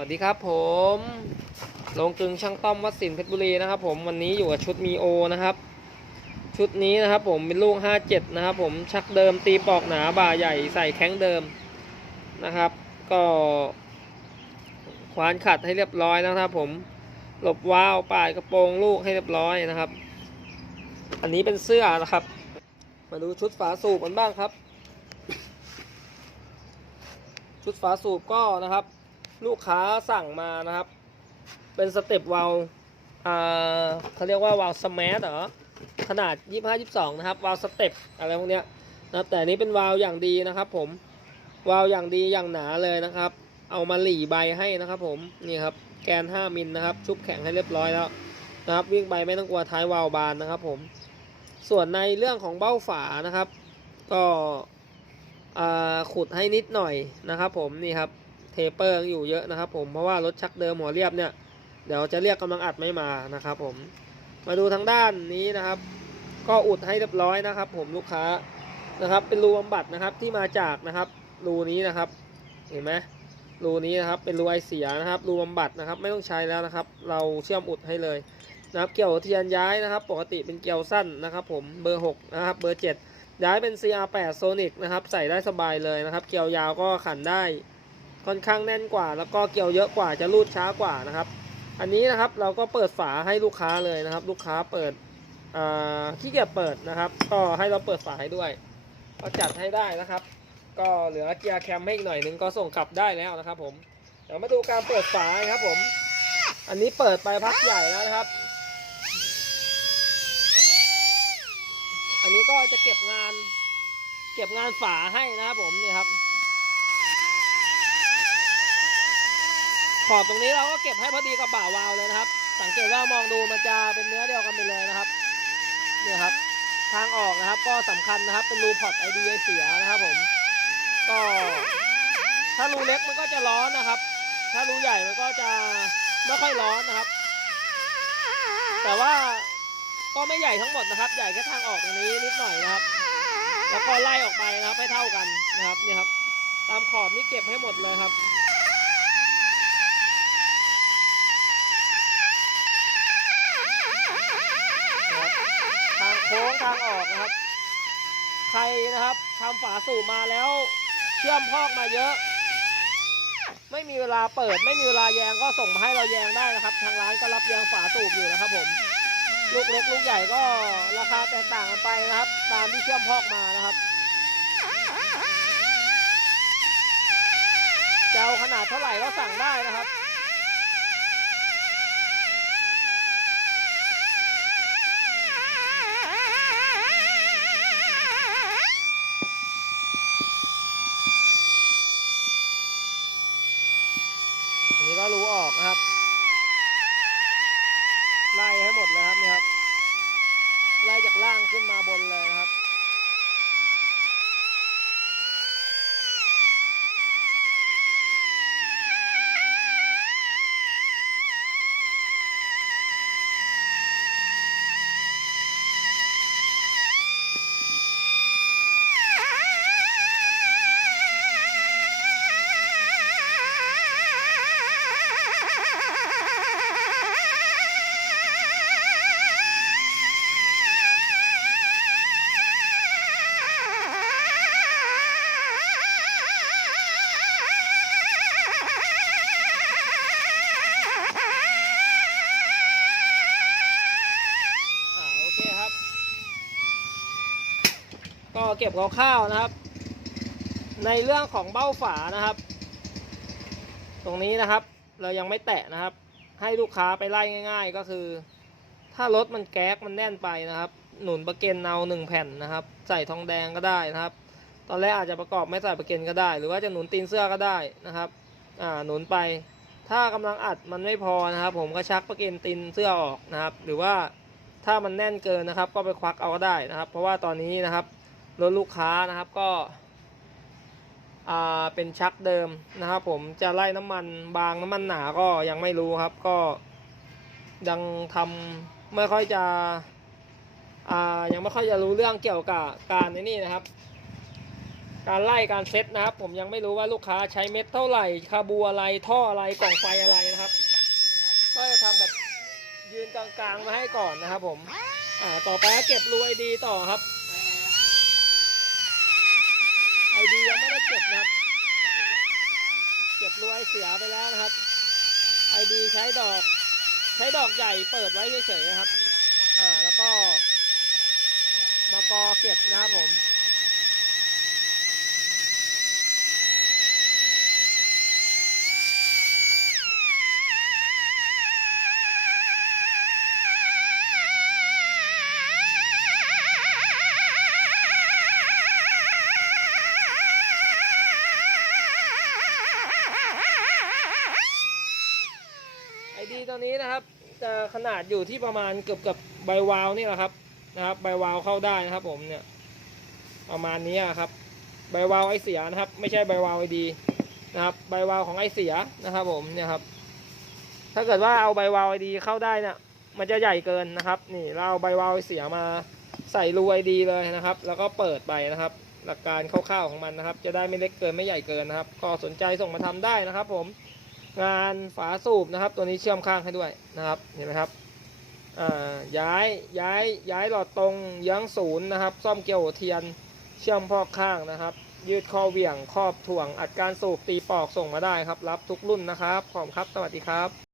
วัสดีครับผมลงกึงช่างต้อมวัดสินเพชรบุรีนะครับ ผมวันนี้อยู่กับชุดมีโอนะครับ ชุดนี้นะครับ ผมเป็นลูก 57 นะครับ ผมชักเดิมตีปอกหนาบ่าใหญ่ใส่แข้งเดิมนะครับ ก็ควานขัดให้เรียบร้อยนะครับ ผมหลบวาวปาดกระโปรงลูกให้เรียบร้อยนะครับ อันนี้เป็นเสื้อนะครับ มาดูชุดฝาสูบกันบ้างครับ ชุดฝาสูบก็นะครับ ลูกค้าสั่งมานะครับ เป็นสเต็ปวาลวเขาเรียกว่าวาลวสมาร์ทเหรอขนาด 25 22 นะครับ วาลวสเต็ปอะไรพวกเนี้ยนะครับแต่นี้เป็นวาลวอย่างดีนะครับผม วาลวอย่างดีอย่างหนาเลยนะครับ เอามาหลีใบให้นะครับผม นี่ครับ แกน 5 มิลนะครับ ชุบแข็งให้เรียบร้อยแล้วนะครับ วิ่งใบไม่ต้องกลัวท้ายวาลวบานนะครับผม ส่วนในเรื่องของเบ้าฝานะครับ ก็ขุดให้นิดหน่อยนะครับผม นี่ครับ เทเปอร์อยู่เยอะนะครับ ผมเพราะว่ารถชักเดิมหัวเรียบเนี่ยเดี๋ยวจะเรียกกำลังอัดไม่มานะครับผมมาดูทางด้านนี้นะครับ ก็อุดให้เรียบร้อยนะครับ ผมลูกค้านะครับ เป็นรูบำบัดนะครับที่มาจากนะครับรูนี้นะครับ เห็นไหมรูนี้นะครับเป็นรูไอเสียนะครับรูบำบัดนะครับ ไม่ต้องใช้แล้วนะครับ เราเชื่อมอุดให้เลยนะครับ เกี่ยวเทียนย้ายนะครับ ปกติเป็นเกี่ยวสั้นนะครับ ผมเบอร์6นะครับเบอร์7ย้ายเป็น CR8 Sonic นะครับ ใส่ได้สบายเลยนะครับ เกี่ยวยาวก็ขันได้ ค่อนข้างแน่นกว่า แล้วก็เกี่ยวเยอะกว่าจะรูดช้ากว่านะครับ อันนี้นะครับเราก็เปิดฝาให้ลูกค้าเลยนะครับ ลูกค้าเปิดขี้เกียจเปิดนะครับ ก็ให้เราเปิดฝาให้ด้วยก็จัดให้ได้นะครับ ก็เหลือเกียร์แคมให้อีกหน่อยนึงก็ส่งกลับได้แล้วนะครับผมเดี๋ยวมาดูการเปิดฝาครับผม อันนี้เปิดไปพักใหญ่แล้วนะครับ อันนี้ก็จะเก็บงาน เก็บงานฝาให้นะครับผมนี่ครับ ขอบตรงนี้เราก็เก็บให้พอดีกับบ่าวาวเลยนะครับ สังเกตว่ามองดูมันจะเป็นเนื้อเดียวกันไปเลยนะครับเนี่ยครับ ทางออกนะครับก็สำคัญนะครับเป็นรูพอร์ตไอดีไอเสียนะครับผม ก็ถ้ารูเล็กมันก็จะร้อนนะครับ ถ้ารูใหญ่มันก็จะไม่ค่อยร้อนนะครับ แต่ว่าก็ไม่ใหญ่ทั้งหมดนะครับ ใหญ่แค่ทางออกตรงนี้นิดหน่อยนะครับ แล้วก็ไล่ออกไปนะครับให้เท่ากันนะครับเนี่ยครับ ตามขอบนี่เก็บให้หมดเลยครับ โค้งทางออกนะครับ ใครนะครับทำฝาสูบมาแล้ว เชื่อมพอกมาเยอะ ไม่มีเวลาเปิด ไม่มีเวลาแยงก็ส่งมาให้เราแยงได้นะครับ ทางร้านก็รับแยงฝาสูบอยู่นะครับ ผม ลูกเล็กลูกใหญ่ก็ราคาแตกต่างกันไปนะครับ ตามที่เชื่อมพอกมานะครับจะเอาขนาดเท่าไหร่ก็สั่งได้นะครับ อกนะครับ ไล่ให้หมดเลยครับนี่ครับ ไล่จากล่างขึ้นมาบนเลยนะครับ ก็เก็บคร่าวๆนะครับ ในเรื่องของเบ้าฝานะครับ ตรงนี้นะครับ เรายังไม่แตะนะครับ ให้ลูกค้าไปไล่ง่าย ๆ ก็คือ ถ้ารถมันแก๊กมันแน่นไปนะครับ หนุนประเกนเนาหนึ่งแผ่นนะครับ ใส่ทองแดงก็ได้นะครับ ตอนแรกอาจจะประกอบไม่ใส่ประเกนก็ได้ หรือว่าจะหนุนตีนเสื้อก็ได้นะครับ อ่าหนุนไปถ้ากำลังอัดมันไม่พอนะครับ ผมก็ชักประเกนตีนเสื้อออกนะครับ หรือว่าถ้ามันแน่นเกินนะครับ ก็ไปควักเอาก็ได้นะครับ เพราะว่าตอนนี้นะครับ รถลูกค้านะครับก็เป็นชักเดิมนะครับ ผมจะไล่น้ำมันบางน้ำมันหนาก็ยังไม่รู้ครับ ก็ยังทำไม่ค่อยจะยังไม่ค่อยจะรู้เรื่องเกี่ยวกับการในนี่นะครับ การไล่การเซตนะครับ ผมยังไม่รู้ว่าลูกค้าใช้เม็ดเท่าไหร่คาบูอะไรท่ออะไรกล่องไฟอะไรนะครับ ก็จะทำแบบยืนกลางๆมาให้ก่อนนะครับ ผมต่อไปก็เก็บรูไอดีต่อครับ ไอดียังไม่ได้เก็บนะครับเก็บรวยเสียไปแล้วนะครับไอดีใช้ดอกใช้ดอกใหญ่เปิดไว้เฉยๆนะครับอ่าแล้วก็มากอเก็บนะครับผม ตัวนี้นะครับจะขนาดอยู่ที่ประมาณเกือบกับใบวาล์วนี่แหละครับนะครับใบวาล์วเข้าได้นะครับ ผมเนี่ย ประมาณนี้ครับ ใบวาล์วไอเสียนะครับ ไม่ใช่ใบวาล์วไอดีนะครับ ใบวาล์วของไอเสียนะครับ ผมเนี่ยครับ ถ้าเกิดว่าเอาใบวาล์วไอดีเข้าได้เนี่ยมันจะใหญ่เกินนะครับ นี่เราเอาใบวาล์วไอเสียมาใส่รูไอดีเลยนะครับ แล้วก็เปิดไปนะครับ หลักการคร่าวๆของมันนะครับ จะได้ไม่เล็กเกินไม่ใหญ่เกินนะครับก็สนใจส่งมาทำได้นะครับ ผม งานฝาสูบนะครับ ตัวนี้เชื่อมข้างให้ด้วยนะครับเห็นไหมครับย้ายย้ายย้ายหลอดตรงยั้งศูนย์นะครับ ซ่อมเกี่ยวเทียนเชื่อมพอกข้างนะครับ ยืดคอเหวี่ยงครอบถ่วงอัดการสูบตีปอกส่งมาได้ครับ รับทุกรุ่นนะครับขอบครับสวัสดีครับ